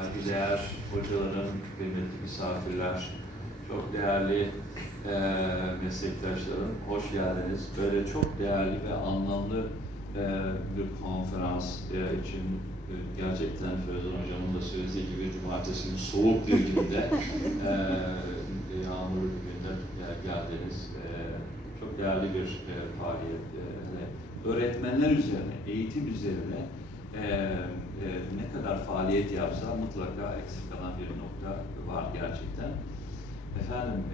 Saygıdeğer hocalarım, kıymetli misafirler, çok değerli meslektaşlarım, hoş geldiniz. Böyle çok değerli ve anlamlı bir konferans için gerçekten Ferozan Hocam'ın da söylediği gibi cumartesinin soğuk bir günde, yağmurlu bir günde geldiniz. Çok değerli bir faaliyet. Öğretmenler üzerine, eğitim üzerine ne kadar faaliyet yapsa mutlaka eksik kalan bir nokta var gerçekten. Efendim,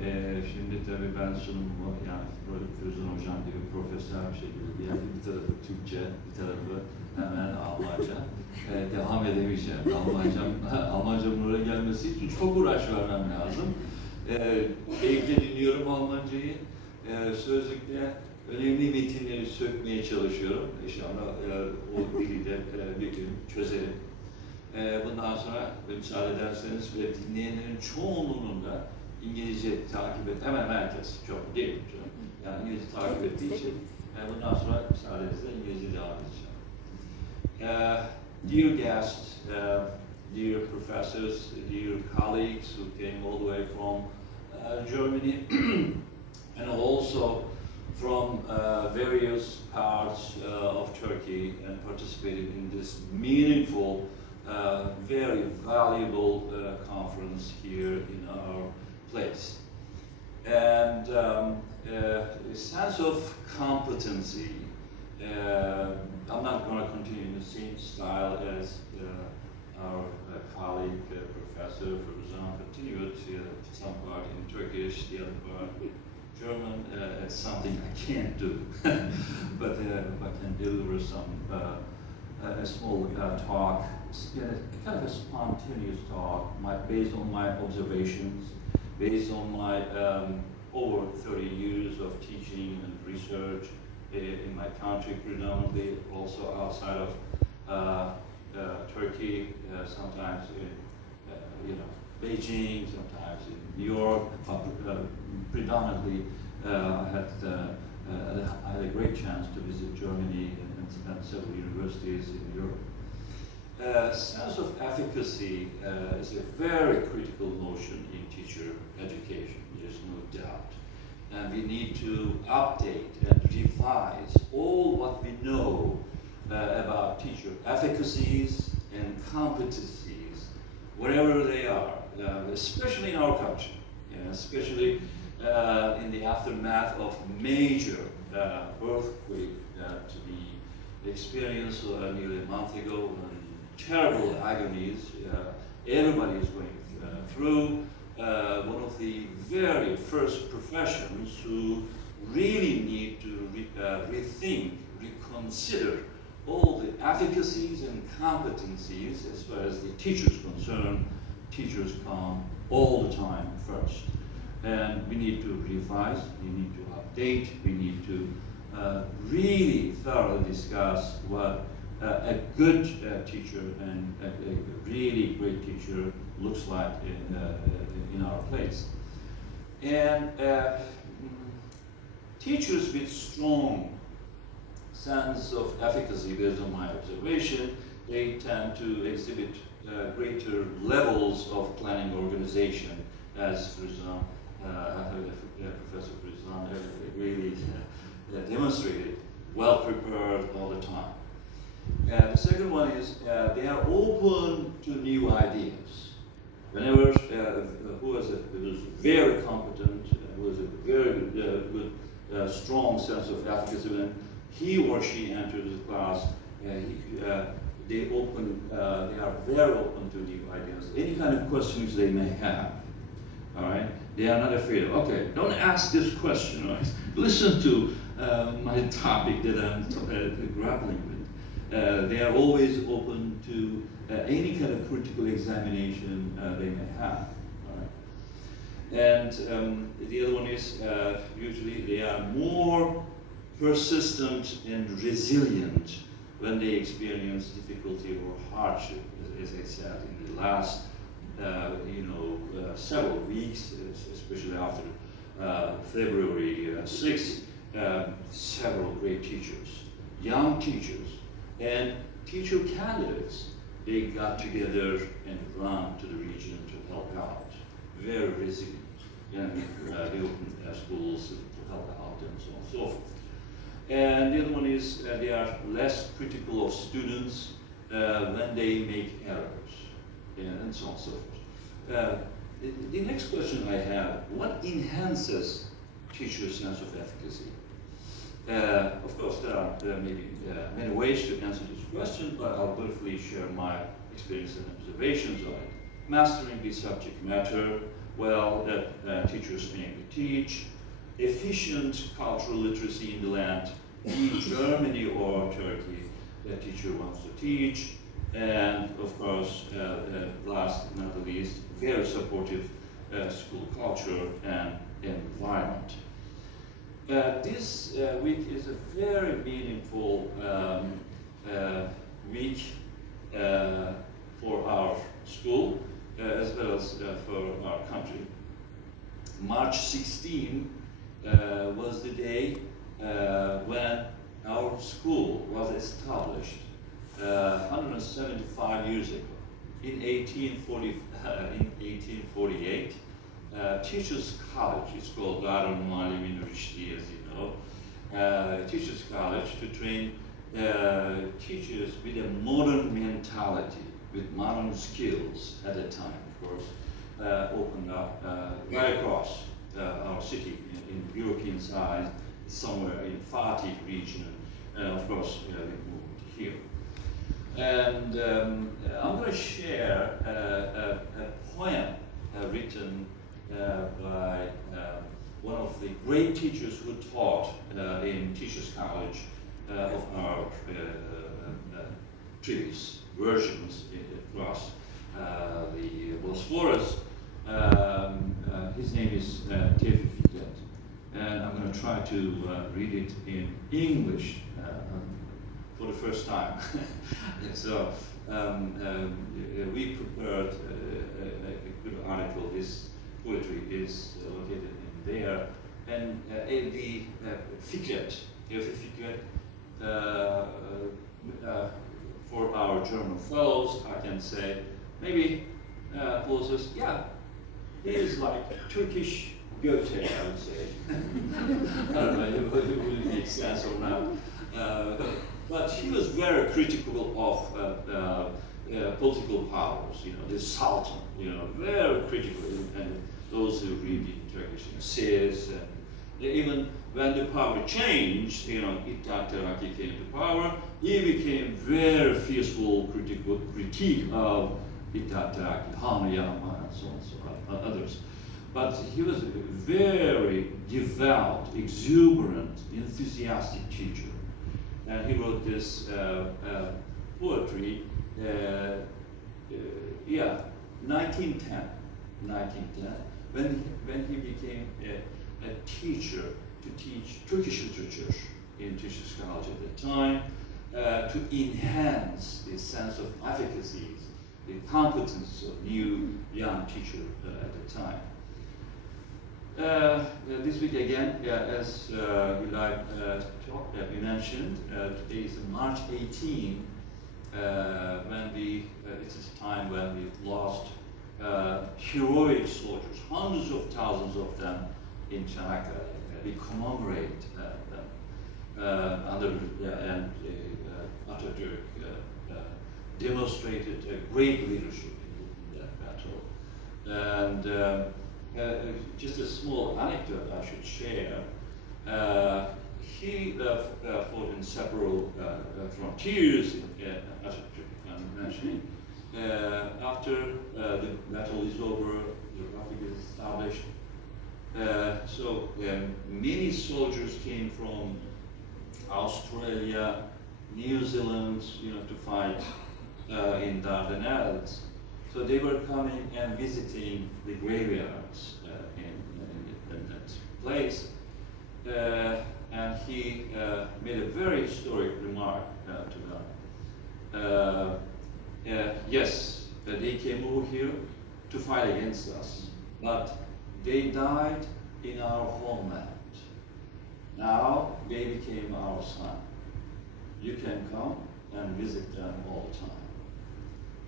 şimdi tabii ben sunumumu, yani Ferozan Hocam gibi profesyonel bir şekilde bir tarafı Türkçe, bir tarafı hemen Almanca. Devam edemeyeceğim. Almanca'nın oraya gelmesi için çok uğraş vermem lazım. Keyifle dinliyorum Almancayı. Sözlükte önemli metinleri sökmeye çalışıyorum. İnşallah o dili de bir gün çözerim. Bundan sonra müsaade ederseniz ve dinleyenlerin çoğunluğunun da İngilizce takip et, hemen herkes çok değil mi? Yani İngilizce takip ettiği için bundan sonra müsaadenizle İngilizce devam edeceğim. Dear guests, dear professors, dear colleagues who came all the way from Germany and also from various parts of Turkey and participated in this meaningful, very valuable conference here in our place. And a sense of competency. I'm not going to continue in the same style as our colleague, Professor Ferozan continued, some part in Turkish, the other part German. It's something I can't do, but I can deliver some a small talk, kind of a spontaneous talk, based on my observations, based on my over 30 years of teaching and research in my country, predominantly, also outside of Turkey, sometimes in Beijing, sometimes in New York, predominantly I had a great chance to visit Germany and spend several universities in Europe. Sense of efficacy is a very critical notion in teacher education, there's no doubt. And we need to update and revise all what we know about teacher efficacies and competencies, wherever they are, especially in our country, especially in the aftermath of major earthquake to be experienced nearly a month ago, and terrible agonies everybody is going through. One of the very first professions who really need to rethink, reconsider all the efficacies and competencies as far as the teachers concerned. Teachers come all the time first. And we need to revise, we need to update, we need to really thoroughly discuss what a good teacher and a really great teacher looks like in our place. And teachers with strong sense of efficacy, based on my observation, they tend to exhibit greater levels of planning organization, as Professor Ferozan really demonstrated, well prepared all the time. The second one is they are open to new ideas. Whenever who is very competent, who has a very good, strong sense of efficacy, when he or she enters the class, they are very open to new ideas. Any kind of questions they may have. All right, they are not afraid of. Okay, don't ask this question. Right? Listen to my topic that I'm grappling with. They are always open to any kind of critical examination they may have. All right? And the other one is usually they are more persistent and resilient when they experience difficulty or hardship, as I said in the last several weeks, especially after February 6th, several great teachers, young teachers, and teacher candidates they got together and ran to the region to help out. Very resilient. And they opened schools to help out and so on and so forth. And the other one is they are less critical of students when they make errors, and so on and so forth. The next question I have, what enhances teachers' sense of efficacy? Of course, there are maybe many ways to answer this question, but I'll briefly share my experience and observations on it. Mastering the subject matter, well, that teachers aim to teach, efficient cultural literacy in the land, in Germany or Turkey, the teacher wants to teach, and of course, last but not the least, very supportive school culture and environment. This week is a very meaningful week for our school as well as for our country. March 16 was the day when our school was established 175 years ago. In 1848, Teachers College, it's called Alman University, as you know, Teachers College to train teachers with a modern mentality, with modern skills at the time, of course, opened up right across our city in European size, somewhere in Fatih region, and of course, we moved here. And I'm going to share a poem written by one of the great teachers who taught in Teachers College of our previous versions across the Bosphorus. His name is Tevfik Fikret, and I'm going to try to read it in English for the first time. So we prepared a good article. This poetry is located in there, and the Fikret, for our German fellows, I can say maybe closest, yeah, he is like Turkish Goethe, I would say. I don't know if it will make sense or not. But he was very critical of political powers, you know, the Sultan, you know, very critical, and those who read in Turkish, you know, says, and even when the power changed, you know, İttihat came to power, he became very fierceful critique of İttihat, Hamdi Yama, and so on, so on, others. But he was a very devout, exuberant, enthusiastic teacher. And he wrote this poetry, 1910, when he became a teacher to teach Turkish literature in Teachers College at the time, to enhance the sense of efficacy, the competence of new young teachers at the time. This week again, as we mentioned, today is March 18, when it's a time when we lost heroic soldiers, hundreds of thousands of them in Çanakkale. We commemorate them and Atatürk demonstrated a great leadership in that battle. And just a small anecdote I should share. He fought in several frontiers, as I'm mentioning. After the battle is over, the Republic is established. So many soldiers came from Australia, New Zealand, you know, to fight in Dardanelles. So they were coming and visiting the graveyards in that place. And he made a very historic remark to them. Yes, they came over here to fight against us, but they died in our homeland. Now they became our son. You can come and visit them all the time.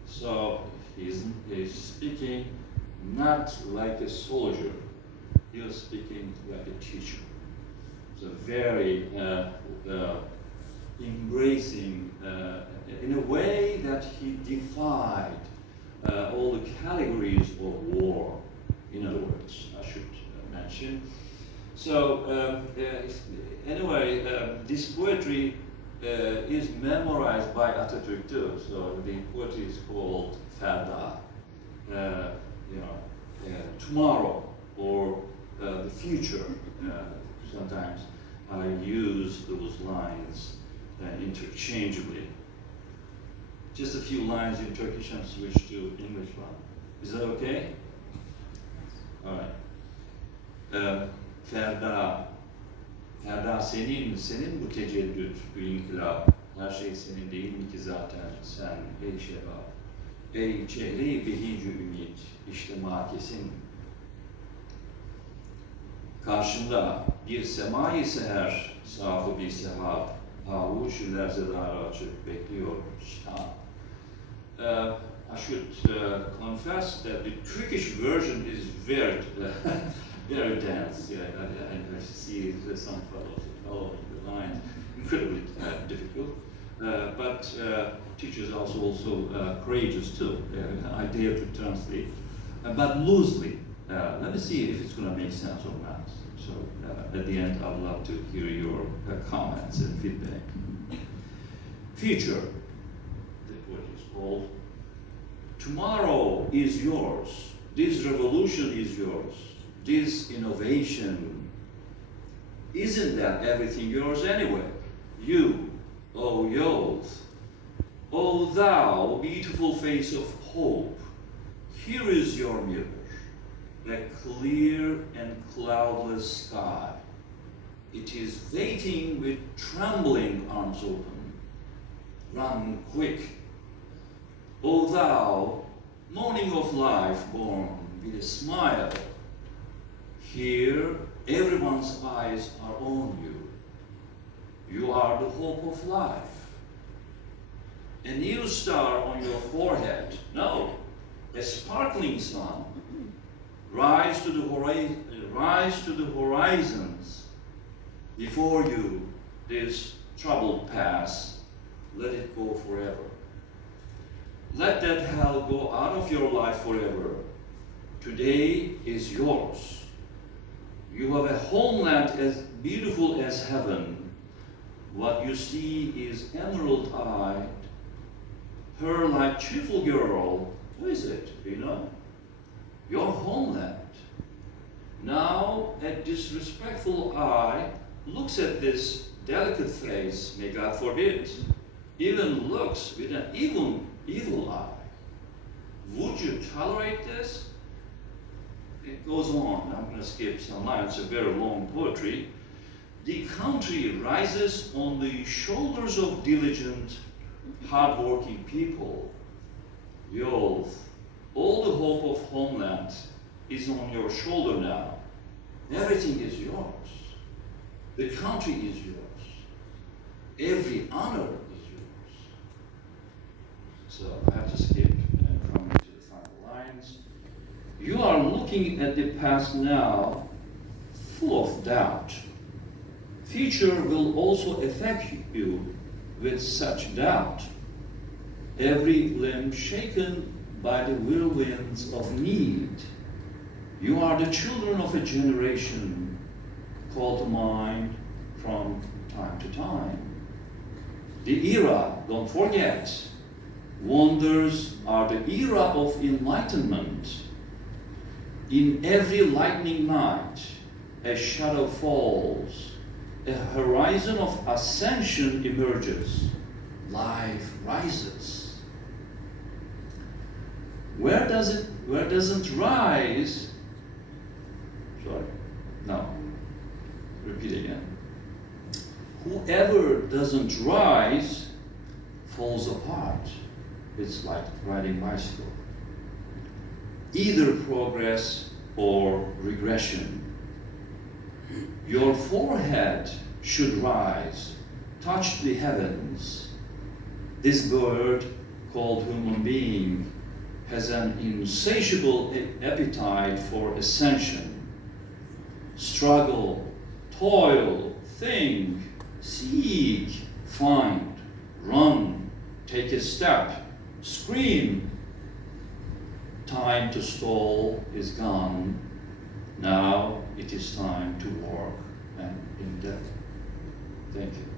So he's speaking not like a soldier, he was speaking like a teacher. So very embracing, in a way that he defied all the categories of war, in other words, I should mention. So anyway, this poetry is memorized by Atatürk too. So the poetry is called Ferda, tomorrow, or the future. Sometimes I use those lines interchangeably. Just a few lines in Turkish and switch to English one. Is that okay? All right. Ferda, senin bu tecellüt, bu inkılap, her şey senin değil mi ki zaten sen, ey şebap, ey çehre-i behincü ümit, işte makesin. Karşında bir sema-i seher, safı bir sehab, avuş-ü lerzedarı açıp bekliyor şitan. I should confess that the Turkish version is very, very dense. Yeah, I see some fellows following the lines, incredibly difficult. But teachers are also courageous too. I dare to translate, but loosely. Let me see if it's going to make sense or not. So at the end, I'd love to hear your comments and feedback. Future, the poet is called. Tomorrow is yours. This revolution is yours. This innovation. Isn't that everything yours anyway? You, O youth, O thou beautiful face of hope, here is your mirror. A clear and cloudless sky. It is waiting with trembling arms open. Run quick. O thou, morning of life born with a smile. Here, everyone's eyes are on you. You are the hope of life. A new star on your forehead. No, a sparkling sun. Rise to the horizons. Before you, this troubled past, let it go forever. Let that hell go out of your life forever. Today is yours. You have a homeland as beautiful as heaven. What you see is emerald-eyed, pearl-like cheerful girl. Who is it? Do you know? Your homeland. Now a disrespectful eye looks at this delicate face, may God forbid, even looks with an evil eye. Would you tolerate this? It goes on. I'm going to skip some lines. It's a very long poetry. The country rises on the shoulders of diligent, hard-working people. Youth. All the hope of homeland is on your shoulder now. Everything is yours. The country is yours. Every honor is yours. So I have to skip and come to the final lines. You are looking at the past now, full of doubt. Future will also affect you with such doubt. Every limb shaken by the whirlwinds of need. You are the children of a generation called to mind from time to time. The era, don't forget, wonders are the era of enlightenment. In every lightning night, a shadow falls, a horizon of ascension emerges, life rises. Where doesn't rise? Sorry, no. Repeat again. Whoever doesn't rise falls apart. It's like riding bicycle. Either progress or regression. Your forehead should rise, touch the heavens. This bird called human being has an insatiable appetite for ascension. Struggle, toil, think, seek, find, run, take a step, scream. Time to stall is gone. Now it is time to work and endeavor. Thank you.